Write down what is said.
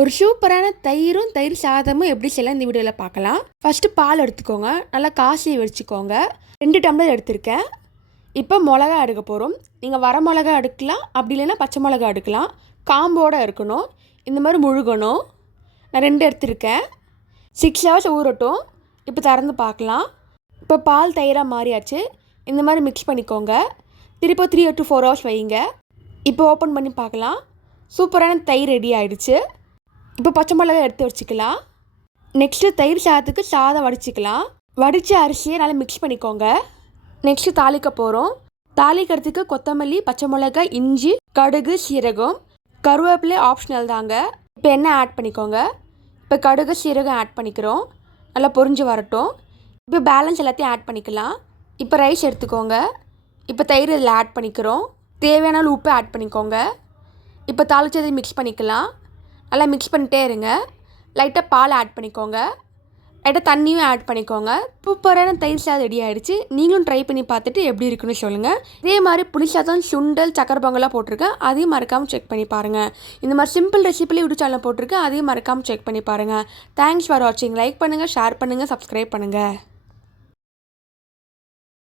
ஒரு சூப்பரான தயிரும் தயிர் சாதமும் எப்படி செய்யலாம் இந்த வீடியோவில் பார்க்கலாம். ஃபஸ்ட்டு பால் எடுத்துக்கோங்க. நல்லா காசி வச்சுக்கோங்க ரெண்டு டம்ளர் எடுத்திருக்கேன். இப்போ மிளகா எடுக்க போகிறோம் நீங்கள் வர மிளகா எடுக்கலாம். அப்படி இல்லைன்னா பச்சை மிளகா எடுக்கலாம். காம்போடு இருக்கணும் இந்த மாதிரி முழுகணும். நான் ரெண்டு எடுத்திருக்கேன். சிக்ஸ் ஹவர்ஸ் ஊறட்டும். இப்போ திறந்து பார்க்கலாம். இப்போ பால் தயிராக மாறியாச்சு. இந்த மாதிரி மிக்ஸ் பண்ணிக்கோங்க. திருப்பி த்ரீ டு ஃபோர் ஹவர்ஸ் வைங்க இப்போ ஓப்பன் பண்ணி பார்க்கலாம். சூப்பரான தயிர் ரெடி ஆகிடுச்சு இப்போ பச்சை மிளகாய் எடுத்து வச்சுக்கலாம். நெக்ஸ்ட்டு தயிர் சாதத்துக்கு சாதம் வடிச்சிக்கலாம். வடித்த அரிசியை நல்லா மிக்ஸ் பண்ணிக்கோங்க. நெக்ஸ்ட்டு தாளிக்க போகிறோம் தாளிக்கிறதுக்கு கொத்தமல்லி பச்சை மிளகாய் இஞ்சி கடுகு சீரகம். கருவேப்பிலை ஆப்ஷனல் தாங்க. இப்போ எண்ணெய் ஆட் பண்ணிக்கோங்க. இப்போ கடுகு சீரகம் ஆட் பண்ணிக்கிறோம். நல்லா பொரிஞ்சு வரட்டும். இப்போ பேலன்ஸ் எல்லாத்தையும் ஆட் பண்ணிக்கலாம். இப்போ ரைஸ் எடுத்துக்கோங்க. இப்போ தயிர் இதில் ஆட் பண்ணிக்கிறோம். தேவையான உப்பு ஆட் பண்ணிக்கோங்க. இப்போ தாளிச்சதை மிக்ஸ் பண்ணிக்கலாம். நல்லா மிக்ஸ் பண்ணிட்டே இருங்க. லைட்டாக பால் ஆட் பண்ணிக்கோங்க. லைட்டாக தண்ணியும் ஆட் பண்ணிக்கோங்க. சூப்பரான தயிர் சாதம் ரெடி ஆகிடுச்சு நீங்களும் ட்ரை பண்ணி பார்த்துட்டு எப்படி இருக்குன்னு சொல்லுங்கள் இதே மாதிரி புளிசாதம் சுண்டல் சக்கரை பொங்கலாக போட்டிருக்கேன். அதையும் மறக்காமல் செக் பண்ணி பாருங்கள் இந்த மாதிரி சிம்பிள் ரெசிபிலே யூடியூப் சேனல் போட்டிருக்கேன். அதையும் மறக்காமல் செக் பண்ணி பாருங்கள் தேங்க்ஸ் ஃபார் வாட்சிங் லைக் பண்ணுங்கள் ஷேர் பண்ணுங்கள் சப்ஸ்கிரைப் பண்ணுங்கள்